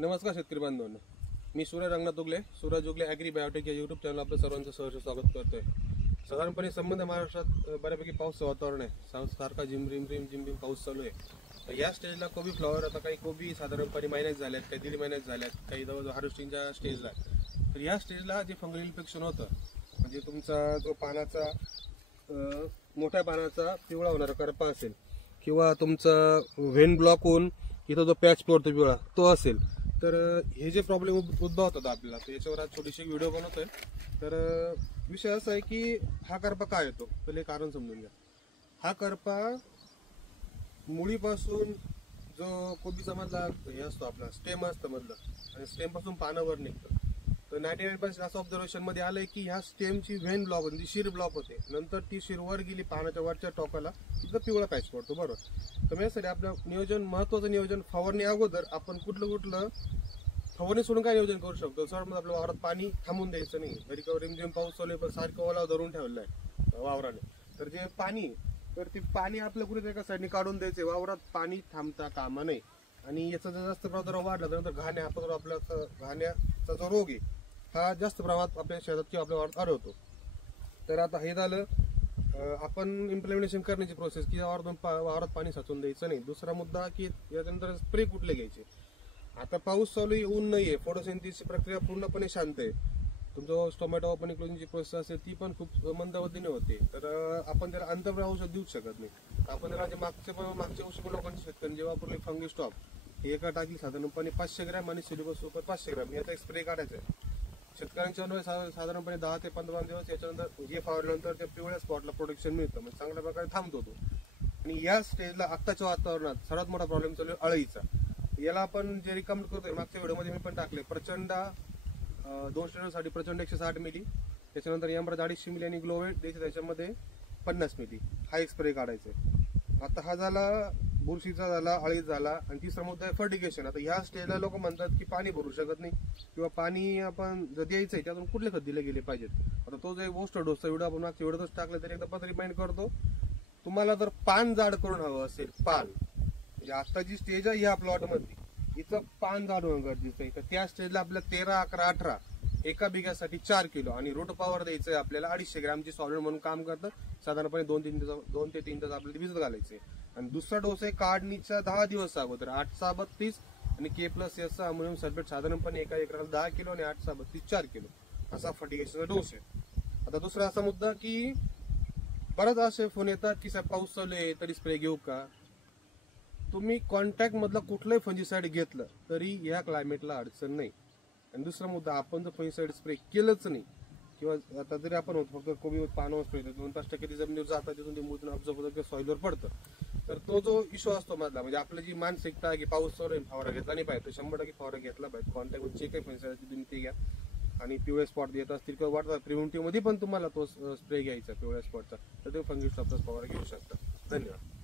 नमस्कार शेतकरी बांधवांनो, मी सूरज रंगनाथ उगले, सूरज उगले ॲग्री बायोटेक या यूट्यूब चॅनल आपलं सर्वांचं सहर्ष स्वागत करतोय। साधारणपणे संबंध महाराष्ट्रात बऱ्यापैकी पाऊसचं वातावरण आहे, सारखा जिमरिम पाऊस चालू आहे। तर या स्टेजला कोबी फ्लॉवर आता काही कोबी साधारणपणे महिन्यात झाल्यात, काही दीड महिन्यात झाल्यात, काही जवळ हार्वेस्टिंगच्या स्टेजला। तर या स्टेजला जे फंगल इन्फेक्शन होतं म्हणजे तुमचा जो पानाचा मोठ्या पानाचा पिवळा होणारा करपा असेल किंवा तुमचा व्हेन ब्लॉक होऊन इथं जो पॅच पडतो पिवळा तो असेल, तर हे जे प्रॉब्लेम उद्भवतात आपल्याला, तर याच्यावर आज छोटीशी व्हिडिओ बनवतोय। तर विषय असा आहे की हा करपा काय येतो, पहिले कारण समजून घ्या। हा करपा मुळीपासून जो कोबीचा मधला हे असतो आपला स्टेम असतं मधलं, आणि स्टेम पासून पानं वर निघतं। तर 99% असं ऑब्झर्वेशन मध्ये आलंय की ह्या स्टेमची व्हेन ब्लॉक म्हणजे शिर ब्लॉक होते, नंतर ती शिर वर गेली पानाच्या वरच्या टोकाला, तिथं पिवळा पॅच पडतो बरोबर। तर यासाठी आपलं नियोजन, महत्वाचं नियोजन, फवारणी अगोदर आपण कुठलं फवारणी सोडून काय नियोजन करू शकतो। सर मग आपल्या वावरात पाणी थांबून द्यायचं नाही, घरी रिमझिम पाऊस चालू आहे पण सारखं ओलावा धरून ठेवलेला आहे वावराने, तर जे पाणी, तर ते पाणी आपलं कुठे एका साईडने काढून द्यायचे, वावरात पाणी थांबता कामा नये। आणि याचा जर जास्त प्रादुर्भाव वाढला तर नंतर घाण्याचा जो रोग आहे हा जास्त प्रमाणात आपल्या शेतात किंवा आपल्या वावरात आढळतो। तर आता हे झालं आपण इम्प्लिमेंटेशन करण्याची प्रोसेस की वावरात पाणी साचून द्यायचं नाही। दुसरा मुद्दा की याच्यानंतर स्प्रे कुठले घ्यायचे। आता पाऊस चालू आहे, ऊन नाहीये, फोटोसिंथेसिसची प्रक्रिया पूर्णपणे शांत आहे, तुमचं टोमॅटो ओपनिंग क्लोजिंगची प्रोसेस असेल ती पण खूप मंदगतीने होते। तर आपण त्याला अंतर्प्रवाह औषध देऊच शकत नाही। आपण त्याला मागचे औषध लोकांचे शेतकरी जेव्हा वापरले फंगी स्टॉप, हे एका टाकी साधारणपणे 500 ग्रॅम आणि सिलिबस सुपर 500 ग्रॅम याचा एक स्प्रे काढायचा आहे। शेतकऱ्यांच्या साधारणपणे 10 ते 15 दिवस याच्यानंतर हे फवारल्यानंतर त्या पिवळ्या स्पॉटला प्रोटेक्शन मिळतं, म्हणजे चांगल्या प्रकारे थांबतो तो। आणि या स्टेजला आत्ताच्या वातावरणात सर्वात मोठा प्रॉब्लेम चालू आहे अळीचा। याला आपण जे रिकमेंड करतोय, मागच्या व्हिडिओमध्ये मी पण टाकले, प्रचंड 2 स्टेजसाठी प्रचंड 160 मिली, त्याच्यानंतर यमराज 250 मिली आणि ग्लोवेट द्यायचे त्याच्यामध्ये 50 मिली, हा एक स्प्रे काढायचा आहे। आता हा झाला बुरशीचा, झाला अळीचा झाला, आणि तिसरा मुद्दा आहे फर्टिगेशन। आता ह्या स्टेजला लोक म्हणतात की पाणी भरू शकत नाही किंवा पाणी आपण जर द्यायचंय त्यातून कुठले खत दिले गेले पाहिजेत। आता तो जो बूस्टर डोसचा व्हिडिओ आपण मागच्या व्हिडिओतच टाकला, तरी एकदा परत रिमाइंड करतो, तुम्हाला जर पान जाड करून हवं असेल, पान म्हणजे आता जी स्टेज आहे ह्या प्लॉट मध्ये इथं पान जाड होणं गरजेचं आहे, तर त्या स्टेजला आपल्याला 13, 11, 18 एका बिघ्यासाठी 4 किलो आणि रूट पॉवर द्यायचंय आपल्याला 250 ग्रॅमची सॉलिड म्हणून काम करतं। साधारणपणे 2 ते 3 तास आपल्याला भिजत घालायचे। आणि दुसरा डोस आहे काढणीचा 10 दिवस अगोदर 8-32 आणि K+S अमोनियम सल्फेट साधारणपणे एका एकराला 10 किलो आणि 8-32 4 किलो असा फर्टिगेशनचा डोस आहे। आता दुसरा असा मुद्दा की बराच असे फोन येतात की साहेब पाऊस चालू आहे तरी स्प्रे घेऊ का। तुम्ही कॉन्टॅक्ट मधला कुठलंही फंजीसाइड घेतलं तरी या क्लायमेटला अडचण नाही। आणि दुसरा मुद्दा, आपण जर फंजीसाइड स्प्रे केलंच नाही किंवा आता जरी आपण फक्त कोबी पानावर स्प्रे करतो, 2% ती जमिनीवर जातात, तिथून ते मुद्दून ऑब्झर्व होतं सॉइलवर पडतं, तर तो जो इश्यू असतो मधला, म्हणजे आपली जी मानसिकता आहे की पाऊस चालू आहे फवारा घेतला नाही पाहिजे, 100% फवारा घेतला पाहिजे। कॉन्टॅक्ट जे काही फंजीसाइड तुम्ही ते घ्या, आणि पिवळे स्पॉट येत असतील किंवा वाटतात प्रिव्हेंटिव्ह मध्ये पण तुम्हाला तो स्प्रे घ्यायचा पिवळ्या स्पॉटचा, तर ते फंगी स्टॉपचा फवारा घेऊ शकता। धन्यवाद।